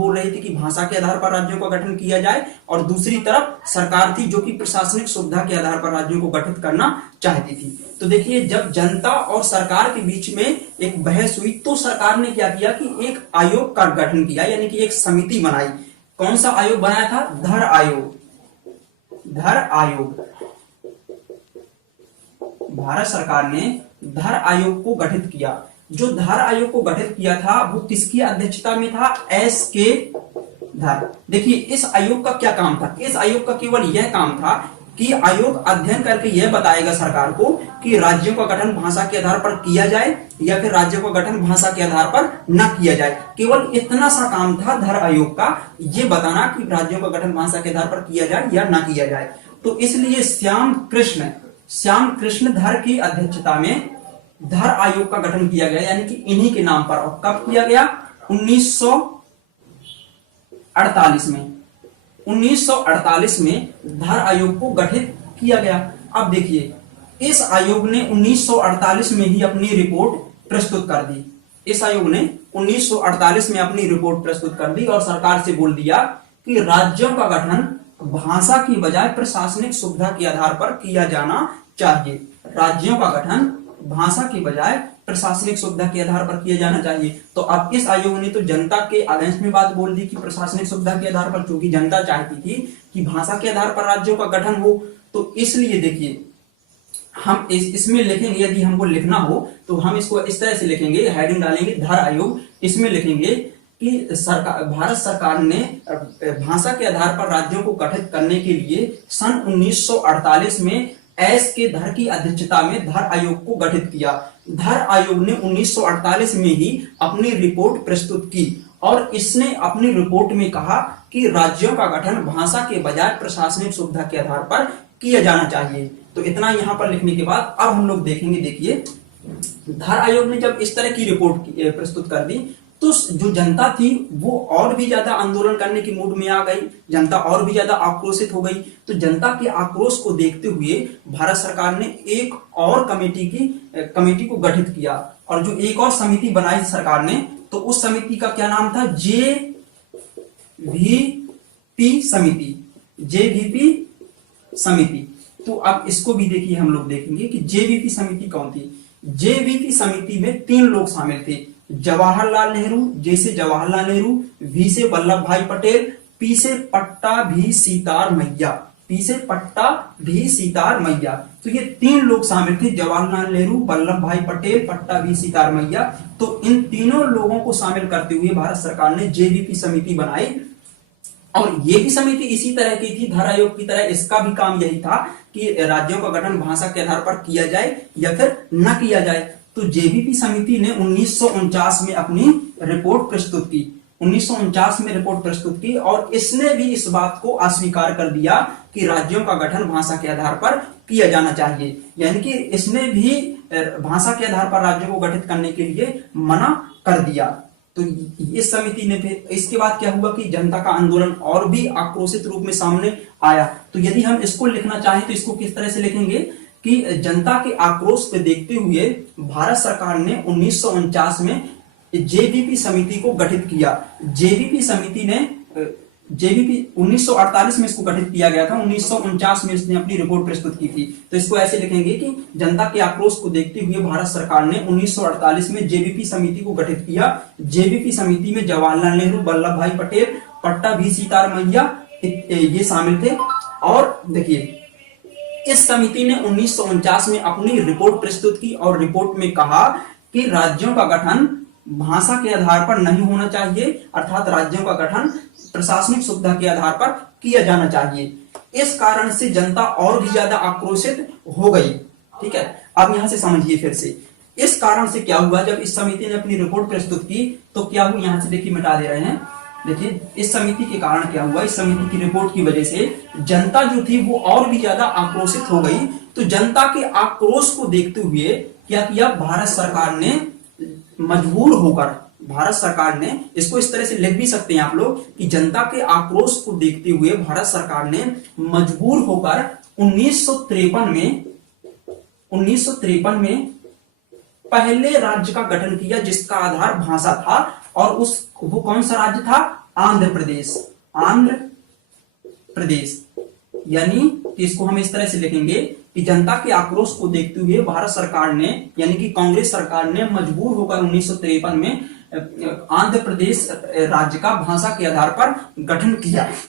बोल रही थी कि भाषा के आधार पर राज्यों का गठन किया जाए, और दूसरी तरफ सरकार थी जो कि प्रशासनिक सुविधा के आधार पर राज्यों को गठित करना चाहती थी। तो देखिए, जब जनता और सरकार के बीच में एक बहस हुई तो सरकार ने क्या किया कि एक आयोग का गठन किया, यानी कि एक समिति बनाई। कौन सा आयोग बनाया था? धर आयोग। धर आयोग, भारत सरकार ने धर आयोग को गठित किया। जो धर आयोग को गठित किया था वो किसकी अध्यक्षता में था? एस के धर। देखिए, इस आयोग का क्या काम था? इस आयोग का केवल यह काम था कि आयोग अध्ययन करके यह बताएगा सरकार को कि राज्यों का गठन भाषा के आधार पर किया जाए या फिर राज्यों का गठन भाषा के आधार पर न किया जाए। केवल इतना सा काम था धर आयोग का, ये बताना कि राज्यों का गठन भाषा के आधार पर किया जाए या न किया जाए। तो इसलिए श्याम कृष्ण धर की अध्यक्षता में धर आयोग का गठन किया गया, यानी कि इन्हीं के नाम पर। और कब किया गया? 1948 में। 1948 में धर आयोग को गठित किया गया। अब देखिए, इस आयोग ने 1948 में ही अपनी रिपोर्ट प्रस्तुत कर दी। इस आयोग ने 1948 में अपनी रिपोर्ट प्रस्तुत कर दी और सरकार से बोल दिया कि राज्यों का गठन भाषा की बजाय प्रशासनिक सुविधा के आधार पर किया जाना चाहिए। राज्यों का गठन भाषा की बजाय प्रशासनिक सुविधा के आधार पर किया जाना चाहिए। तो अब इस आयोग ने तो जनता के अगेंस्ट में बात बोल दी कि प्रशासनिक सुविधा के आधार पर, क्योंकि जनता चाहती थी कि भाषा के आधार पर राज्यों का गठन हो। तो इसलिए देखिए, हम इसमें लिखेंगे, यदि हमको लिखना हो तो हम इसको इस तरह से लिखेंगे, हेडिंग डालेंगे धर आयोग। इसमें लिखेंगे कि भारत सरकार ने भाषा के आधार पर राज्यों को गठित करने के लिए सन 1948 में एस के धर की अध्यक्षता में धर आयोग को गठित किया। धर आयोग ने 1948 में ही अपनी रिपोर्ट प्रस्तुत की और इसने अपनी रिपोर्ट में कहा कि राज्यों का गठन भाषा के बजाय प्रशासनिक सुविधा के आधार पर किया जाना चाहिए। तो इतना यहां पर लिखने के बाद अब हम लोग देखेंगे। देखिए, धर आयोग ने जब इस तरह की रिपोर्ट प्रस्तुत कर दी तो जो जनता थी वो और भी ज्यादा आंदोलन करने की मूड में आ गई, जनता और भी ज्यादा आक्रोशित हो गई। तो जनता के आक्रोश को देखते हुए भारत सरकार ने एक और कमेटी को गठित किया, और जो एक और समिति बनाई सरकार ने, तो उस समिति का क्या नाम था? जेवीपी समिति। तो अब इसको भी देखिए, हम लोग देखेंगे कि जेवीपी समिति कौन थी। जेवीपी समिति में 3 लोग शामिल थे। जवाहरलाल नेहरू, जैसे जवाहरलाल नेहरू, वी से वल्लभ भाई पटेल, पी से पट्टाभी सीतार मैया। तो ये 3 लोग शामिल थे, जवाहरलाल नेहरू, वल्लभ भाई पटेल, पट्टाभी सीतार मैया। तो इन तीनों लोगों को शामिल करते हुए भारत सरकार ने जेवीपी समिति बनाई, और ये भी समिति इसी तरह की थी धर आयोग की तरह। इसका भी काम यही था कि राज्यों का गठन भाषा के आधार पर किया जाए या फिर न किया जाए। तो जेवीपी समिति ने 1949 में अपनी रिपोर्ट प्रस्तुत की। 1949 में रिपोर्ट प्रस्तुत की और इसने भी इस बात को अस्वीकार कर दिया कि राज्यों का गठन भाषा के आधार पर किया जाना चाहिए, यानी कि इसने भी भाषा के आधार पर राज्यों को गठित करने के लिए मना कर दिया। तो इस समिति ने फिर इसके बाद क्या हुआ कि जनता का आंदोलन और भी आक्रोशित रूप में सामने आया। तो यदि हम इसको लिखना चाहें तो इसको किस तरह से लिखेंगे कि जनता के आक्रोश को देखते हुए भारत सरकार ने 1949 में जेवीपी समिति को गठित किया। जेवीपी समिति ने 1948 में इसको गठित किया गया था, 1949 में इसने अपनी रिपोर्ट प्रस्तुत की थी। तो इसको ऐसे लिखेंगे कि जनता के आक्रोश को देखते हुए भारत सरकार ने 1948 में जेवीपी समिति को गठित किया। जेवीपी समिति में जवाहरलाल नेहरू, वल्लभ भाई पटेल, पट्टाभी सीतार मैया ये शामिल थे। और देखिए, इस समिति ने 1949 में अपनी रिपोर्ट प्रस्तुत की और रिपोर्ट में कहा कि राज्यों का गठन भाषा के आधार पर नहीं होना चाहिए, अर्थात राज्यों का गठन प्रशासनिक सुविधा के आधार पर किया जाना चाहिए। इस कारण से जनता और भी ज्यादा आक्रोशित हो गई। ठीक है, अब यहां से समझिए फिर से इस कारण से क्या हुआ। जब इस समिति ने अपनी रिपोर्ट प्रस्तुत की तो क्या हुआ, यहां से देखिए मिटा दे रहे हैं। देखिए, इस समिति के कारण क्या हुआ, इस समिति की रिपोर्ट की वजह से जनता जो थी वो और भी ज्यादा आक्रोशित हो गई। तो जनता के आक्रोश को देखते हुए क्या किया, भारत सरकार ने मजबूर होकर, भारत सरकार ने, इसको इस तरह से लिख भी सकते हैं आप लोग कि जनता के आक्रोश को देखते हुए भारत सरकार ने मजबूर होकर 1953 में पहले राज्य का गठन किया जिसका आधार भाषा था। और वो कौन सा राज्य था, आंध्र प्रदेश, आंध्र प्रदेश। यानी कि इसको हम इस तरह से लिखेंगे कि जनता के आक्रोश को देखते हुए भारत सरकार ने यानी कि कांग्रेस सरकार ने मजबूर होकर 1953 में आंध्र प्रदेश राज्य का भाषा के आधार पर गठन किया।